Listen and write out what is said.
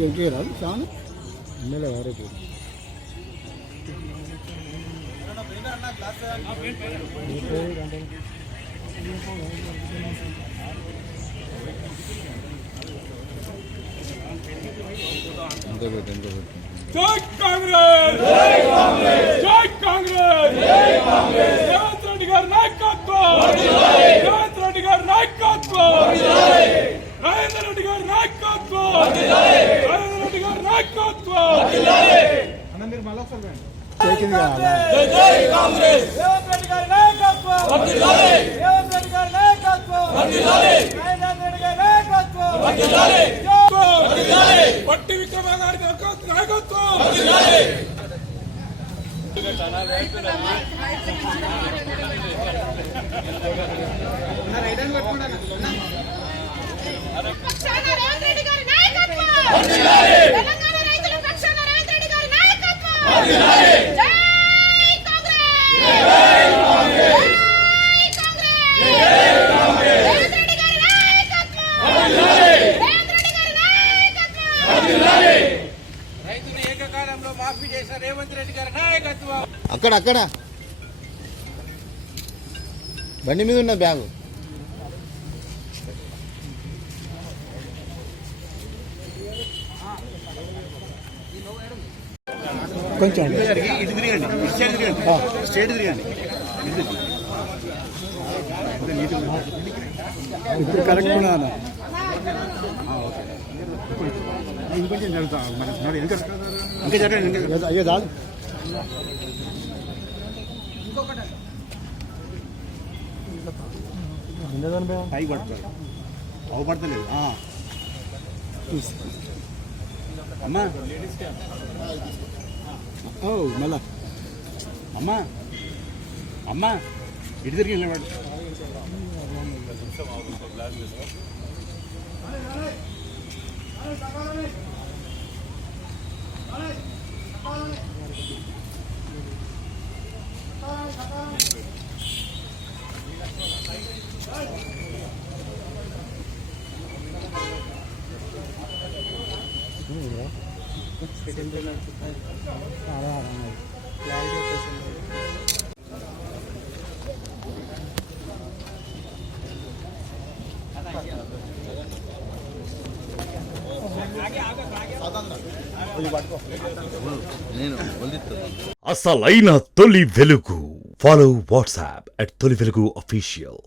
రాదు చాలా ఎమ్మెల్యే వారే పోదు జై కాంగ్రెస్ జై కాంగ్రెస్ జై కాంగ్రెస్ జై కాంగ్రెస్ రేవంత్ రెడ్డి గారి నాయకత్వం వర్ధిల్లాలి రేవంత్ రెడ్డి గారి నాయకత్వం వర్ధిల్లాలి రాజేంద్ర రెడ్డి గారి నాయకత్వం వర్ధిల్లాలి రాజేంద్ర రెడ్డి గారి నాయకత్వం వర్ధిల్లాలి అన్న మీరు మళ్ళీ ఒకసారి చేకింది కావాలా జై కాంగ్రెస్ రేవంత్ రెడ్డి గారి నాయకత్వం వర్ధిల్లాలి రేవంత్ రెడ్డి గారి నాయకత్వం వర్ధిల్లాలి రాజేంద్ర రెడ్డి గారి నాయకత్వం వర్ధిల్లాలి వర్ధిల్లాలి పట్టి విక్రమ గారి నాయకత్వం వర్ధిల్లాలి పక్షాన రేవంత్ రెడ్డి గారి నాయకత్వం వర్ధిల్లాలి తెలంగాణ రైతుల పక్షాన రేవంత్ రెడ్డి గారి నాయకత్వం వర్ధిల్లాలి జై కాంగ్రెస్ జై కాంగ్రెస్ జై కాంగ్రెస్ రేవంత్ రెడ్డి గారి నాయకత్వం వర్ధిల్లాలి రేవంత్ రెడ్డి గారి నాయకత్వం వర్ధిల్లాలి రైతులు ఏకకాలంలో మాఫీ చేసిన రేవంత్ రెడ్డి గారి నాయకత్వం అక్కడ బండి మీద ఉన్న బ్యాగు కొంచెం ఇటు తిరగండి స్టేట్ తిరగండి ఇప్పుడు కరెక్ట్ ఉన్నాను ఇంకొంచెం జరుగుతా ఇంకా జరగండి అయ్యో చాలు పైకి పడుతుంది అవపడతలేదు అమ్మా ఓ మళ్ళా అమ్మా అమ్మా ఇటు తిరిగి నిలబడు అసలైన తొలి వెలుగు. ఫాలో వాట్సాప్ @తొలి వెలుగు official.